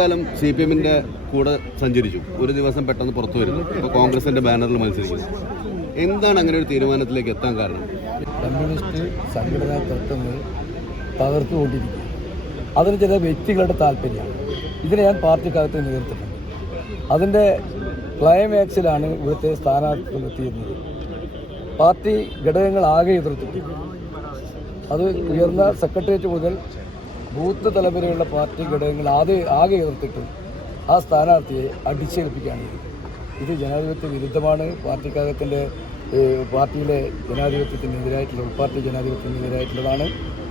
കാലം CPM-ന്റെ കൂടെ സഞ്ചരിച്ചു. ഒരു ദിവസം പെട്ടെന്ന് പുറത്തു വരുന്നു. ഇപ്പോൾ കോൺഗ്രസിന്റെ ബാനറിൽ മത്സരിക്കുന്നു. എന്താണ് അങ്ങനെ ഒരു തീരുമാനത്തിലേക്ക് എത്താൻ കാരണം? കമ്മ്യൂണിസ്റ്റ് സംഘടനാ തത്വങ്ങൾ തകർത്തുകൊണ്ടിരിക്കും. അതിന് ചില വ്യക്തികളുടെ താല്പര്യമാണ്. ഇതിനെ ഞാൻ പാർട്ടിക്കകത്ത് നേരിട്ടിട്ടുണ്ട്. അതിൻ്റെ ക്ലൈമാക്സിലാണ് ഇവിടുത്തെ സ്ഥാനാർത്ഥിത്വം എത്തിയിരുന്നത്. പാർട്ടി ഘടകങ്ങൾ ആകെ എതിർത്തിട്ട് അത് ഉയർന്ന സെക്രട്ടേറിയറ്റ് മുതൽ ബൂത്ത് തലം വരെയുള്ള പാർട്ടി ഘടകങ്ങൾ ആകെ എതിർത്തിട്ട് ആ സ്ഥാനാർത്ഥിയെ അടിച്ചേൽപ്പിക്കുകയാണ്. ഇത് ജനാധിപത്യ വിരുദ്ധമാണ്. പാർട്ടിയിലെ ജനാധിപത്യത്തിനെതിരായിട്ടുള്ള ഉൾപാർട്ടി ജനാധിപത്യത്തിനെതിരായിട്ടുള്ളതാണ്.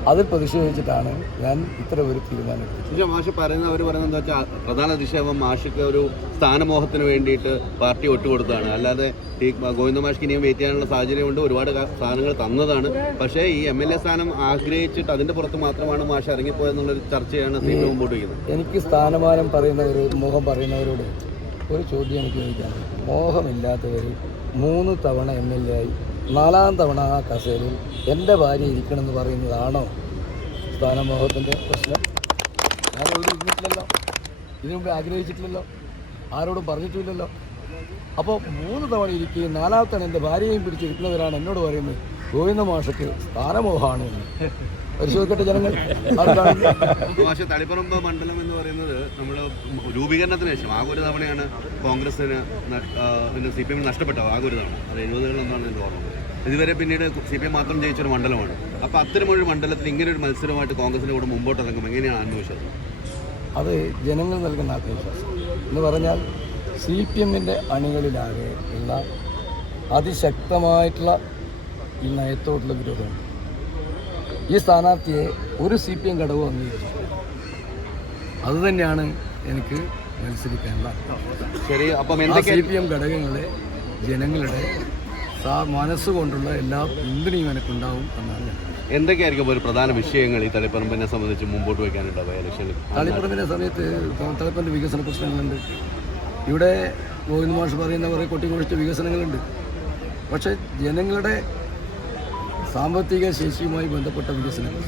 അതിൽ പ്രതിഷേധിച്ചിട്ടാണ് ഞാൻ ഇത്തരം ഒരു തീരുമാനം എടുത്തത്. മാഷ് പറയുന്നത് എന്താ വെച്ചാൽ പ്രധാന നിക്ഷേപം മാഷിക്ക് ഒരു സ്ഥാനമോഹത്തിന് വേണ്ടിയിട്ട് പാർട്ടി ഒട്ടുകൊടുത്തതാണ്. അല്ലാതെ ഈ ഗോവിന്ദ മാഷ്ക്ക് ഇനിയും വെയിറ്റ് ചെയ്യാനുള്ള സാഹചര്യമുണ്ട്. ഒരുപാട് സ്ഥാനങ്ങൾ തന്നതാണ്. പക്ഷേ ഈ MLA സ്ഥാനം ആഗ്രഹിച്ചിട്ട് അതിൻ്റെ പുറത്ത് മാത്രമാണ് മാഷ് ഇറങ്ങിപ്പോയെന്നുള്ളൊരു ചർച്ചയാണ് CPM മുമ്പോട്ട് വയ്ക്കുന്നത്. എനിക്ക് സ്ഥാനമാനം മോഹം പറയുന്നവരോട് ഒരു ചോദ്യം എനിക്ക് ചോദിക്കാം. മോഹമില്ലാത്തവർ 3 തവണ MLA ആയി 4ാം തവണ ആ കസേരയിൽ എൻ്റെ ഭാര്യ ഇരിക്കണമെന്ന് പറയുന്നതാണോ സ്ഥാനമോഹത്തിൻ്റെ പ്രശ്നം? ഞാൻ എവിടെ ഇരുന്നിട്ടില്ലല്ലോ, ഇതിനു മുമ്പ് ആഗ്രഹിച്ചിട്ടില്ലല്ലോ, ആരോടും പറഞ്ഞിട്ടില്ലല്ലോ. അപ്പോൾ 3 തവണ ഇരിക്കുകയും 4ാമത്തെ തവണ എൻ്റെ ഭാര്യയെയും പിടിച്ചിരിക്കുന്നവരാണ് എന്നോട് പറയുന്നത് ഗോവിന്ദ മാഷക്ക് സ്ഥാനമോഹമാണ് എന്ന്. പരിശോധിക്കട്ടെ ജനങ്ങൾ. പക്ഷേ തളിപ്പറമ്പ് മണ്ഡലം എന്ന് പറയുന്നത് നമ്മൾ രൂപീകരണത്തിന് ശേഷം ആകെ ഒരു തവണയാണ് കോൺഗ്രസിന് CPM നഷ്ടപ്പെട്ടത്. ആകെ ഒരു തവണ, അത് 70-കളിലൊന്നാണ് എൻ്റെ ഓർമ്മ. ഇതുവരെ പിന്നീട് CPM മാത്രം ജയിച്ചൊരു മണ്ഡലമാണ്. അപ്പോൾ അത്തരമൊരു മണ്ഡലത്തിൽ ഇങ്ങനെ ഒരു മത്സരമായിട്ട് കോൺഗ്രസിൻ്റെ കൂടെ മുമ്പോട്ട് ഇറങ്ങും എങ്ങനെയാണ് ആത്മവിശ്വാസം? അത് ജനങ്ങൾ നൽകുന്ന ആത്മവിശ്വാസം എന്ന് പറഞ്ഞാൽ CPM-ൻ്റെ അണികളിലാകെ ഉള്ള അതിശക്തമായിട്ടുള്ള ഈ നയത്തോടുള്ള വിരോധമുണ്ട്. ഈ സ്ഥാനാർത്ഥിയെ ഒരു CPM ഘടകവും അംഗീകരിച്ചു. അതുതന്നെയാണ് എനിക്ക് മത്സരിക്കാനുള്ള. ശരി, അപ്പം CPM ഘടകങ്ങളെ ജനങ്ങളുടെ മനസ്സുകൊണ്ടുള്ള എല്ലാ പിന്തുണയും എനിക്കുണ്ടാവും എന്നാണ് ഞാൻ. എന്തൊക്കെയായിരിക്കും ഒരു പ്രധാന വിഷയങ്ങൾ ഈ തളിപ്പറമ്പിനെ സംബന്ധിച്ച് മുമ്പോട്ട് വയ്ക്കാനുണ്ടാവുക ഇലക്ഷനിൽ? തളിപ്പറമ്പിനെ സമയത്ത് തളിപ്പറമ്പിൻ്റെ വികസന പ്രശ്നങ്ങളുണ്ട്. ഇവിടെ ഗോവിന്ദ മാഷ് പറയുന്ന കുറേ കൊട്ടിക്കൊഴിച്ച വികസനങ്ങളുണ്ട്. പക്ഷേ ജനങ്ങളുടെ സാമ്പത്തിക ശേഷിയുമായി ബന്ധപ്പെട്ട വികസനങ്ങൾ,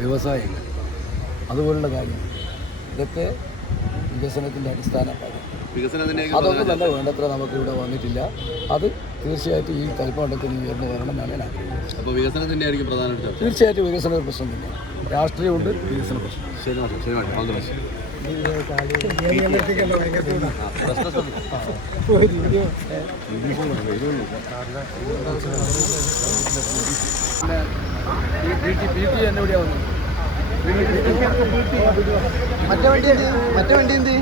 വ്യവസായങ്ങൾ, അതുപോലുള്ള കാര്യങ്ങൾ, ഇതൊക്കെ വികസനത്തിൻ്റെ അടിസ്ഥാന കാര്യം. അതൊന്നും തന്നെ വേണ്ടത്ര നമുക്ക് ഇവിടെ വന്നിട്ടില്ല. അത് തീർച്ചയായിട്ടും ഈ തളിപ്പമണ്ഡലത്തിന് ഉയർന്നു വരണമെന്നാണ് ഞാൻ ആഗ്രഹിക്കുന്നത്. അപ്പോൾ വികസനത്തിൻ്റെ ആയിരിക്കും പ്രധാനമായിട്ട്. തീർച്ചയായിട്ടും വികസന ഒരു പ്രശ്നം തന്നെയാണ്. രാഷ്ട്രീയമുണ്ട്, വികസന പ്രശ്നം. ശരി മാഷ്. മറ്റേ വണ്ടി എന്ത്